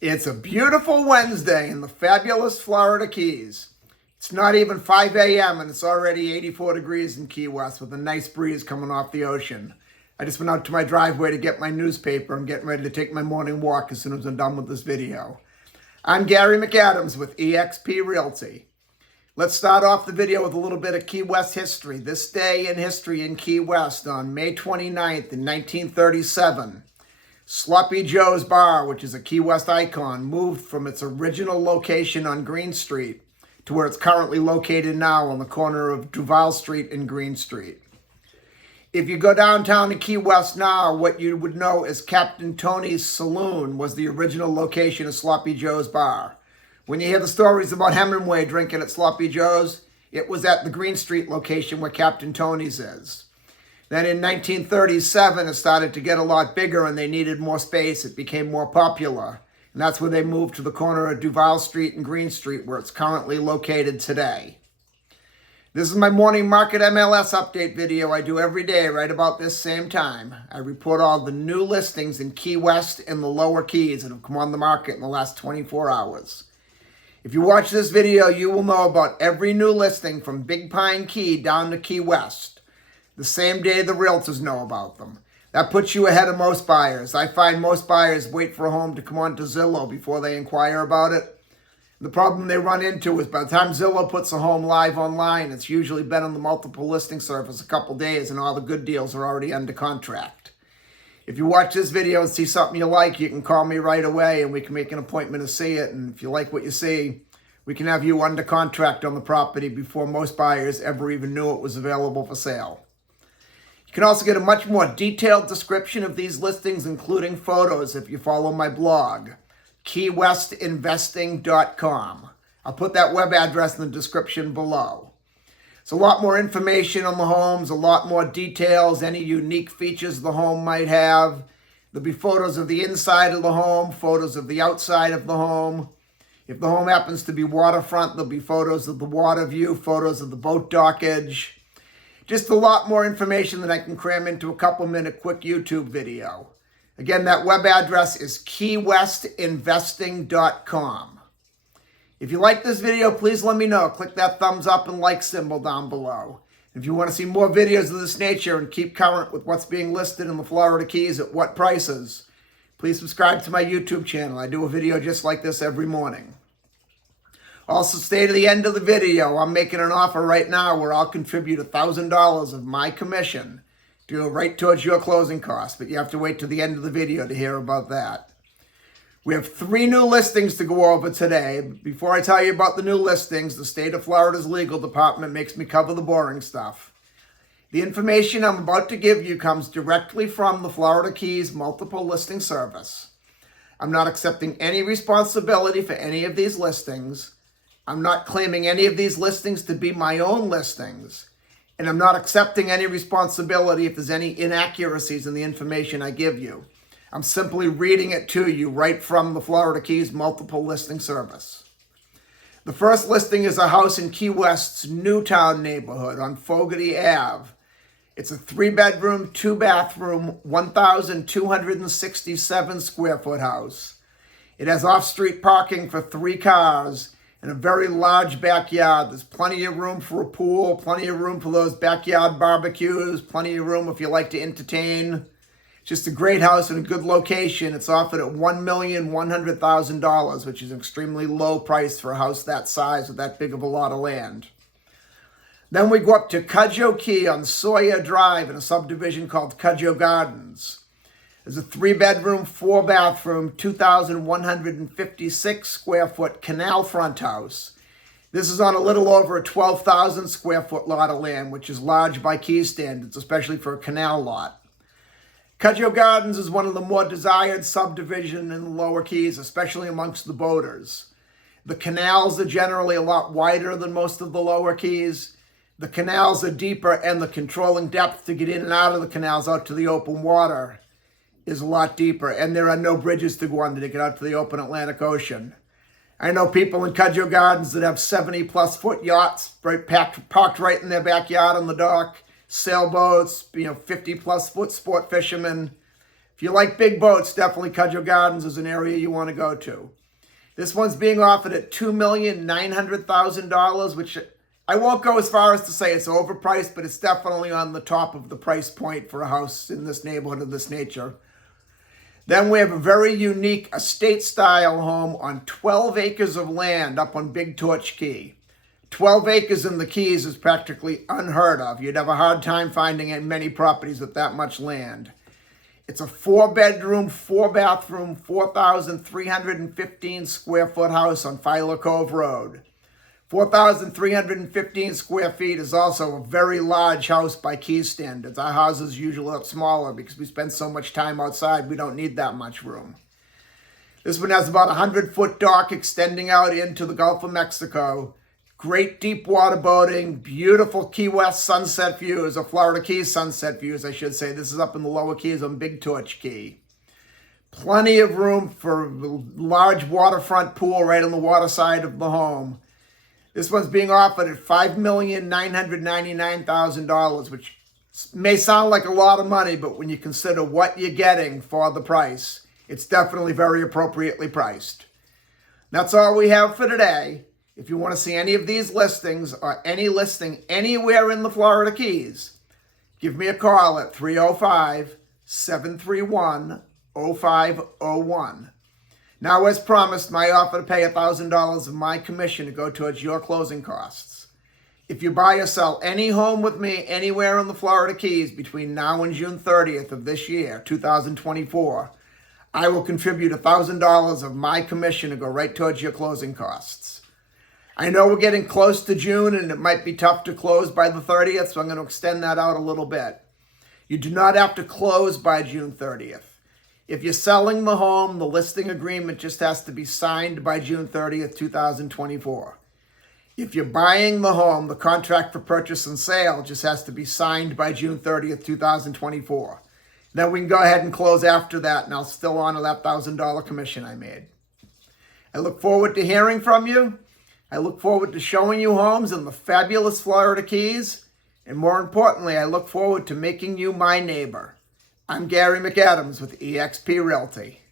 It's a beautiful Wednesday in the fabulous Florida Keys. It's not even 5 a.m. and it's already 84 degrees in Key West with a nice breeze coming off the ocean. I just went out to my driveway to get my newspaper. I'm getting ready to take my morning walk as soon as I'm done with this video. I'm Gary McAdams with eXp Realty. Let's start off the video with a little bit of Key West history. This day in history in Key West on May 29th in 1937. Sloppy Joe's Bar, which is a Key West icon, moved from its original location on Green Street to where it's currently located now on the corner of Duval Street and Green Street. If you go downtown to Key West now, what you would know is Captain Tony's Saloon was the original location of Sloppy Joe's Bar. When you hear the stories about Hemingway drinking at Sloppy Joe's, it was at the Green Street location where Captain Tony's is. Then in 1937, it started to get a lot bigger and they needed more space. It became more popular. And that's where they moved to the corner of Duval Street and Green Street, where it's currently located today. This is my morning market MLS update video I do every day right about this same time. I report all the new listings in Key West and the lower Keys that have come on the market in the last 24 hours. If you watch this video, you will know about every new listing from Big Pine Key down to Key West, the same day the realtors know about them. That puts you ahead of most buyers. I find most buyers wait for a home to come onto Zillow before they inquire about it. The problem they run into is by the time Zillow puts a home live online, it's usually been on the multiple listing service a couple days and all the good deals are already under contract. If you watch this video and see something you like, you can call me right away and we can make an appointment to see it. And if you like what you see, we can have you under contract on the property before most buyers ever even knew it was available for sale. You can also get a much more detailed description of these listings, including photos, if you follow my blog, keywestinvesting.com. I'll put that web address in the description below. It's a lot more information on the homes, a lot more details, any unique features the home might have. There'll be photos of the inside of the home, photos of the outside of the home. If the home happens to be waterfront, there'll be photos of the water view, photos of the boat dockage. Just a lot more information that I can cram into a couple-minute quick YouTube video. Again, that web address is keywestinvesting.com. If you like this video, please let me know. Click that thumbs up and like symbol down below. If you want to see more videos of this nature and keep current with what's being listed in the Florida Keys at what prices, please subscribe to my YouTube channel. I do a video just like this every morning. Also, stay to the end of the video. I'm making an offer right now where I'll contribute $1,000 of my commission to go right towards your closing costs, but you have to wait to the end of the video to hear about that. We have 3 new listings to go over today. Before I tell you about the new listings, the state of Florida's legal department makes me cover the boring stuff. The information I'm about to give you comes directly from the Florida Keys Multiple Listing Service. I'm not accepting any responsibility for any of these listings. I'm not claiming any of these listings to be my own listings. And I'm not accepting any responsibility if there's any inaccuracies in the information I give you. I'm simply reading it to you right from the Florida Keys Multiple Listing Service. The first listing is a house in Key West's Newtown neighborhood on Fogarty Ave. It's a 3-bedroom, 2-bathroom, 1,267 square foot house. It has off-street parking for 3 cars and a very large backyard. There's plenty of room for a pool, plenty of room for those backyard barbecues, plenty of room if you like to entertain. Just a great house in a good location. It's offered at $1,100,000, which is an extremely low price for a house that size with that big of a lot of land. Then we go up to Cudjoe Key on Sawyer Drive in a subdivision called Cudjoe Gardens. There's a 3-bedroom, 4-bathroom, 2,156 square foot canal front house. This is on a little over a 12,000 square foot lot of land, which is large by Key standards, especially for a canal lot. Cudjoe Gardens is one of the more desired subdivisions in the lower Keys, especially amongst the boaters. The canals are generally a lot wider than most of the lower Keys. The canals are deeper, and the controlling depth to get in and out of the canals out to the open water is a lot deeper, and there are no bridges to go under to get out to the open Atlantic Ocean. I know people in Cudjoe Gardens that have 70-plus foot yachts parked right in their backyard on the dock. Sailboats, 50-plus foot sport fishermen. If you like big boats, definitely Cudjoe Gardens is an area you want to go to. This one's being offered at $2,900,000, which I won't go as far as to say it's overpriced, but it's definitely on the top of the price point for a house in this neighborhood of this nature. Then we have a very unique estate-style home on 12 acres of land up on Big Torch Key. 12 acres in the Keys is practically unheard of. You'd have a hard time finding many properties with that much land. It's a 4-bedroom, 4-bathroom, 4,315 square foot house on Filer Cove Road. 4,315 square feet is also a very large house by Keys standards. Our houses usually look smaller because we spend so much time outside, we don't need that much room. This one has about a 100-foot dock extending out into the Gulf of Mexico. Great deep water boating, beautiful Key West sunset views, or Florida Keys sunset views, I should say. This is up in the lower Keys on Big Torch Key. Plenty of room for a large waterfront pool right on the water side of the home. This one's being offered at $5,999,000, which may sound like a lot of money, but when you consider what you're getting for the price, it's definitely very appropriately priced. That's all we have for today. If you want to see any of these listings or any listing anywhere in the Florida Keys, give me a call at 305-731-0501. Now, as promised, my offer to pay $1,000 of my commission to go towards your closing costs. If you buy or sell any home with me anywhere in the Florida Keys between now and June 30th of this year, 2024, I will contribute $1,000 of my commission to go right towards your closing costs. I know we're getting close to June and it might be tough to close by the 30th, so I'm going to extend that out a little bit. You do not have to close by June 30th. If you're selling the home, the listing agreement just has to be signed by June 30th, 2024. If you're buying the home, the contract for purchase and sale just has to be signed by June 30th, 2024. Then we can go ahead and close after that, and I'll still honor that $1,000 commission I made. I look forward to hearing from you. I look forward to showing you homes in the fabulous Florida Keys. And more importantly, I look forward to making you my neighbor. I'm Gary McAdams with eXp Realty.